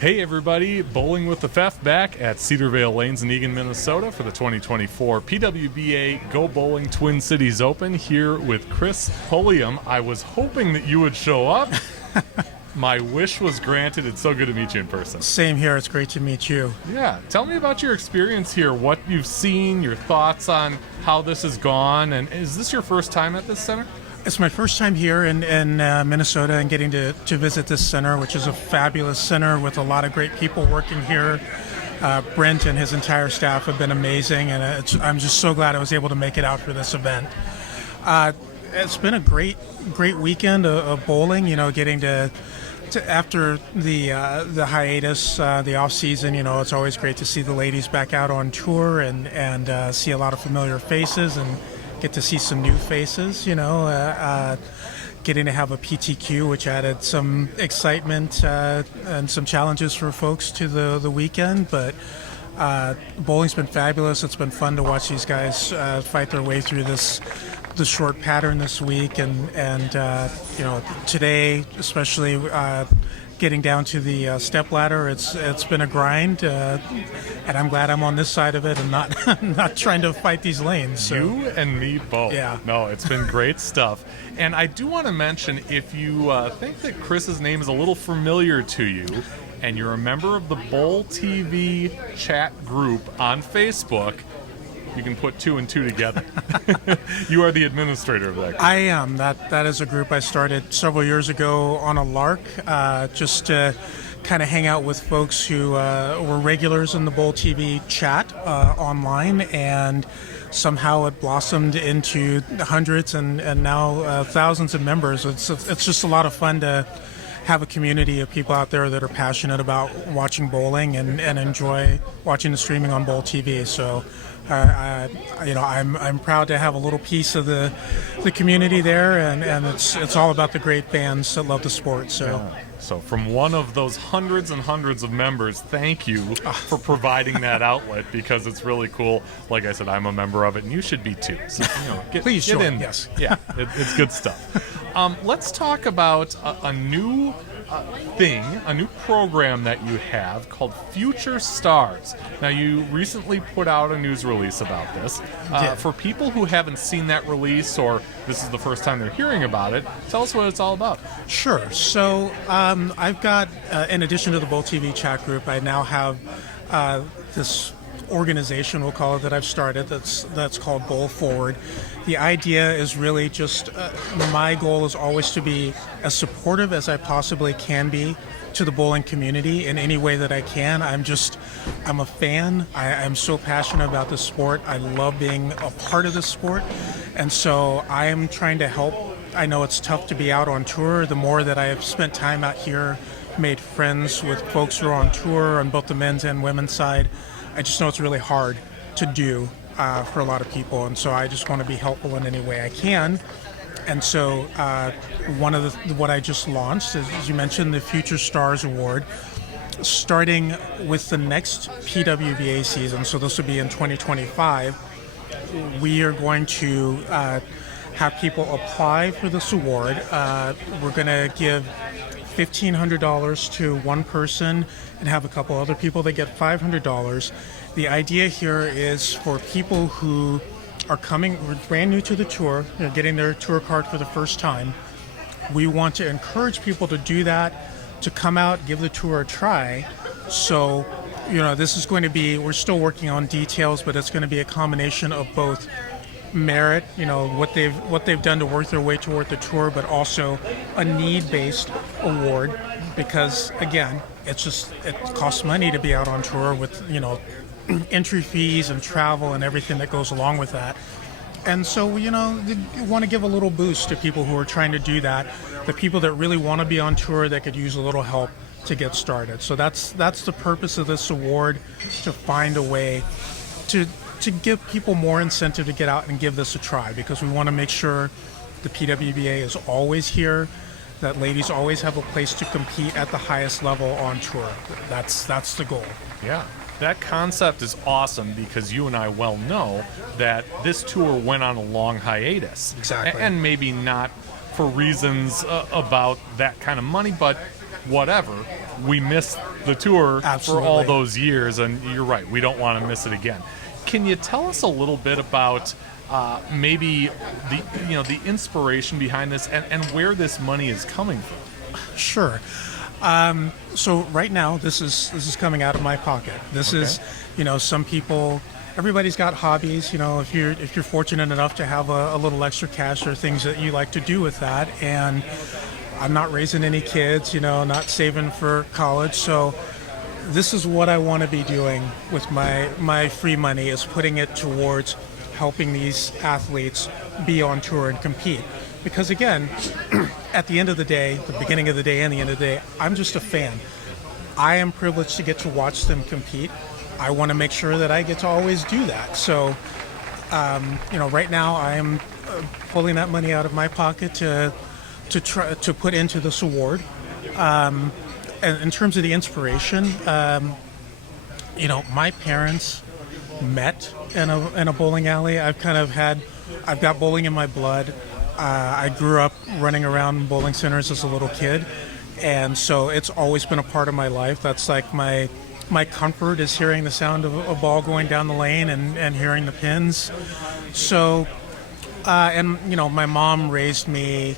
Hey everybody, Bowling with the Fef back at Cedar Vale Lanes in Eagan, Minnesota for the 2024 PWBA GoBowling Twin Cities Open here with Chris Pulliam. I was hoping that you would show up. My wish was granted. It's so good to meet you in person. Same here. It's great to meet you. Yeah. Tell me about your experience here, what you've seen, your thoughts on how this has gone, and is this your first time at this center? It's my first time here in Minnesota and getting to visit this center, which is a fabulous center with a lot of great people working here. Brent and his entire staff have been amazing, and I'm just so glad I was able to make it out for this event. It's been a great weekend of bowling. You know, getting to after the hiatus, the off season. You know, it's always great to see the ladies back out on tour and see a lot of familiar faces and get to see some new faces. You know, getting to have a PTQ, which added some excitement and some challenges for folks to the weekend, but. Bowling's been fabulous. It's been fun to watch these guys fight their way through the short pattern this week, and you know, today especially getting down to the step ladder. It's been a grind, and I'm glad I'm on this side of it and not trying to fight these lanes. So. You and me both. Yeah. No, it's been great stuff. And I do want to mention, if you think that Chris's name is a little familiar to you, and you're a member of the Bowl TV chat group on Facebook, you can put two and two together. You are the administrator of that group. I am. That is a group I started several years ago on a lark, just to kind of hang out with folks who were regulars in the Bowl TV chat online, and somehow it blossomed into hundreds and now thousands of members. It's just a lot of fun to have a community of people out there that are passionate about watching bowling and enjoy watching the streaming on Bowl TV. So, you know, I'm proud to have a little piece of the community there, and it's all about the great fans that love the sport. So. Yeah. So from one of those hundreds and hundreds of members, thank you for providing that outlet, because it's really cool. Like I said, I'm a member of it, and you should be too. So, you know, Please get join. in. Yes. Yeah, it's good stuff. Let's talk about a new thing, a new program that you have called Future Stars. Now, you recently put out a news release about this. For people who haven't seen that release, or this is the first time they're hearing about it, tell us what it's all about. Sure. So I've got, in addition to the Bowl TV chat group, I now have this organization, we'll call it, that I've started that's called BowlForward. The idea is really just my goal is always to be as supportive as I possibly can be to the bowling community in any way that I can. I'm a fan. I'm so passionate about this sport. I love being a part of this sport, and so I am trying to help. I know it's tough to be out on tour. The more that I have spent time out here, made friends with folks who are on tour on both the men's and women's side, I just know it's really hard to do for a lot of people, and so I just want to be helpful in any way I can. And so what I just launched is, as you mentioned, the Future Stars Award, starting with the next PWBA season. So this will be in 2025. We are going to have people apply for this award. We're going to give $1,500 to one person and have a couple other people that get $500. The idea here is for people who are brand new to the tour, getting their tour card for the first time. We want to encourage people to do that, to come out, give the tour a try. So, you know, this is going to be, we're still working on details, but it's going to be a combination of both merit, you know, what they've done to work their way toward the tour, but also a need-based award, because again, it costs money to be out on tour with, you know, entry fees and travel and everything that goes along with that. And so, you know, you want to give a little boost to people who are trying to do that, the people that really want to be on tour that could use a little help to get started. So that's the purpose of this award, to find a way to give people more incentive to get out and give this a try, because we want to make sure the PWBA is always here, that ladies always have a place to compete at the highest level on tour. That's the goal. Yeah. That concept is awesome, because you and I well know that this tour went on a long hiatus. Exactly. And maybe not for reasons about that kind of money, but whatever. we missed the tour Absolutely. for all those years, and you're right, we don't want to miss it again. Can you tell us a little bit about maybe the inspiration behind this and where this money is coming from? Sure. So right now, this is coming out of my pocket. This is, some people. Everybody's got hobbies. If you're fortunate enough to have a little extra cash or things that you like to do with that, and I'm not raising any kids. Not saving for college, so this is what I want to be doing with my free money, is putting it towards helping these athletes be on tour and compete. Because again, at the end of the day, the beginning of the day and the end of the day, I'm just a fan. I am privileged to get to watch them compete. I want to make sure that I get to always do that. So, right now I am pulling that money out of my pocket to try to put into this award. And in terms of the inspiration, my parents met in a bowling alley. I've got bowling in my blood. I grew up running around bowling centers as a little kid, and so it's always been a part of my life. That's like my comfort, is hearing the sound of a ball going down the lane and hearing the pins. So, my mom raised me.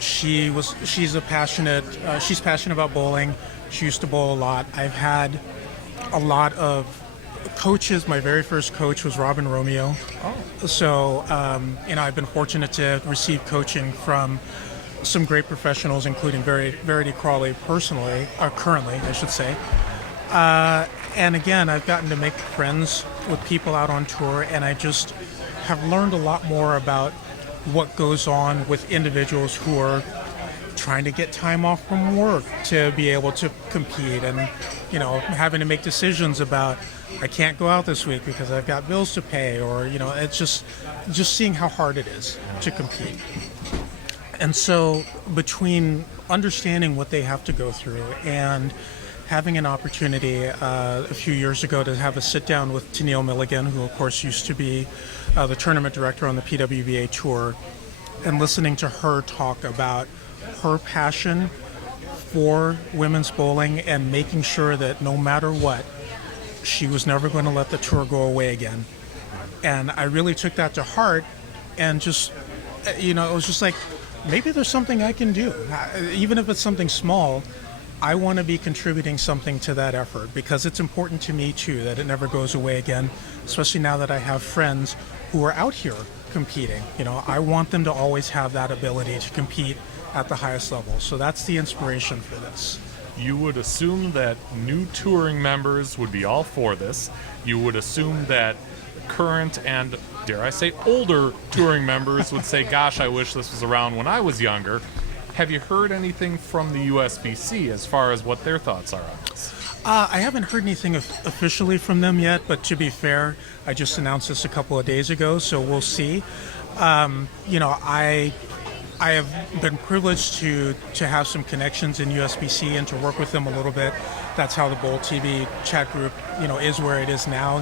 She's passionate about bowling. She used to bowl a lot. I've had a lot of coaches. My very first coach was Robin Romeo. Oh. So, I've been fortunate to receive coaching from some great professionals, including Verity Crawley currently, I should say. And again, I've gotten to make friends with people out on tour, and I just have learned a lot more about what goes on with individuals who are trying to get time off from work to be able to compete, and having to make decisions about, I can't go out this week because I've got bills to pay, or it's just seeing how hard it is to compete. And so between understanding what they have to go through and having an opportunity a few years ago to have a sit down with Tennille Milligan, who of course used to be the tournament director on the PWBA tour, and listening to her talk about her passion for women's bowling and making sure that no matter what, she was never going to let the tour go away again. And I really took that to heart, and just, it was just like, maybe there's something I can do. Even if it's something small, I want to be contributing something to that effort, because it's important to me too that it never goes away again, especially now that I have friends who are out here competing. I want them to always have that ability to compete at the highest level. So that's the inspiration for this. You would assume that new touring members would be all for this. You would assume that current and, dare I say, older touring members would say, gosh, I wish this was around when I was younger. Have you heard anything from the USBC as far as what their thoughts are on this? I haven't heard anything officially from them yet, but to be fair, I just announced this a couple of days ago, so we'll see. I have been privileged to have some connections in USBC and to work with them a little bit. That's how the Bowl TV chat group, is where it is now.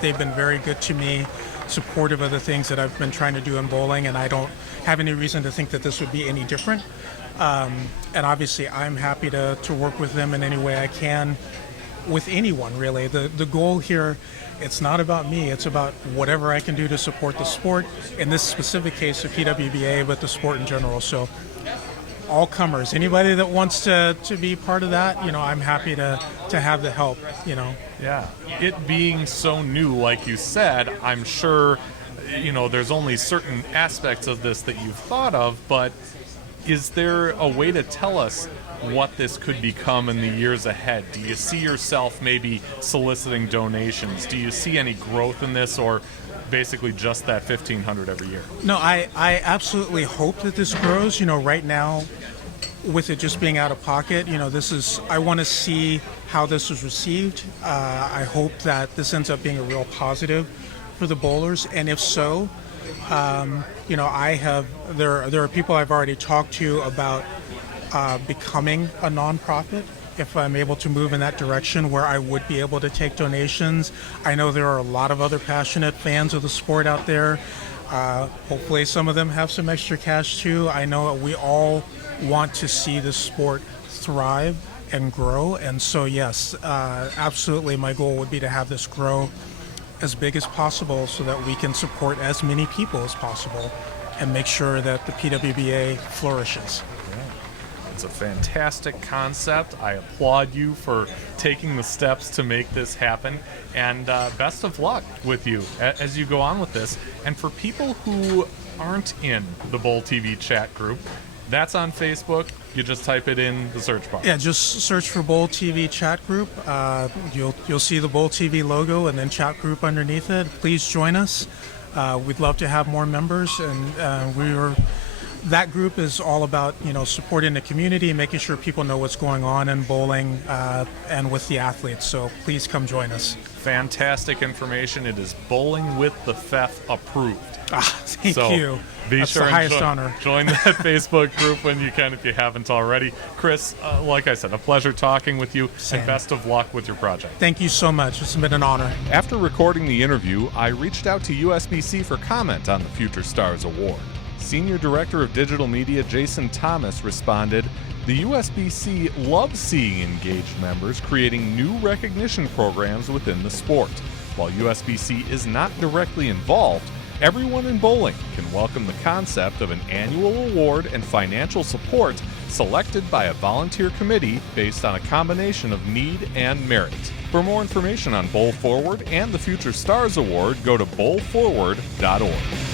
They've been very good to me, supportive of the things that I've been trying to do in bowling, and I don't have any reason to think that this would be any different. And obviously, I'm happy to work with them in any way I can, with anyone, really. The goal here, it's not about me, it's about whatever I can do to support the sport, in this specific case of PWBA, but the sport in general. So all comers, anybody that wants to be part of that, I'm happy to have the help, Yeah, it being so new, like you said, I'm sure, there's only certain aspects of this that you've thought of, but is there a way to tell us what this could become in the years ahead? Do you see yourself maybe soliciting donations? Do you see any growth in this, or basically just that $1,500 every year? No, I absolutely hope that this grows. Right now, with it just being out of pocket, I want to see how this is received. I hope that this ends up being a real positive for the bowlers, and if so, there are people I've already talked to about becoming a nonprofit, if I'm able to move in that direction where I would be able to take donations. I know there are a lot of other passionate fans of the sport out there. Hopefully some of them have some extra cash too. I know we all want to see the sport thrive and grow. And so, yes, absolutely, my goal would be to have this grow as big as possible so that we can support as many people as possible and make sure that the PWBA flourishes. It's a fantastic concept. I applaud you for taking the steps to make this happen, and best of luck with you as you go on with this. And for people who aren't in the Bowl TV chat group, that's on Facebook. You just type it in the search bar. Yeah, just search for Bowl TV chat group. You'll see the Bowl TV logo and then chat group underneath it. Please join us. We'd love to have more members, and that group is all about supporting the community, making sure people know what's going on in bowling and with the athletes. So please come join us. Fantastic information. It is Bowling with the FEF approved. Thank you. Be That's sure the highest and honor. join that Facebook group when you can if you haven't already. Chris, like I said, a pleasure talking with you, Same. and best of luck with your project. Thank you so much. It's been an honor. After recording the interview, I reached out to USBC for comment on the Future Stars Award. Senior Director of Digital Media Jason Thomas responded, "The USBC loves seeing engaged members creating new recognition programs within the sport. While USBC is not directly involved, everyone in bowling can welcome the concept of an annual award and financial support selected by a volunteer committee based on a combination of need and merit." For more information on BowlForward and the Future Stars Award, go to BowlForward.org.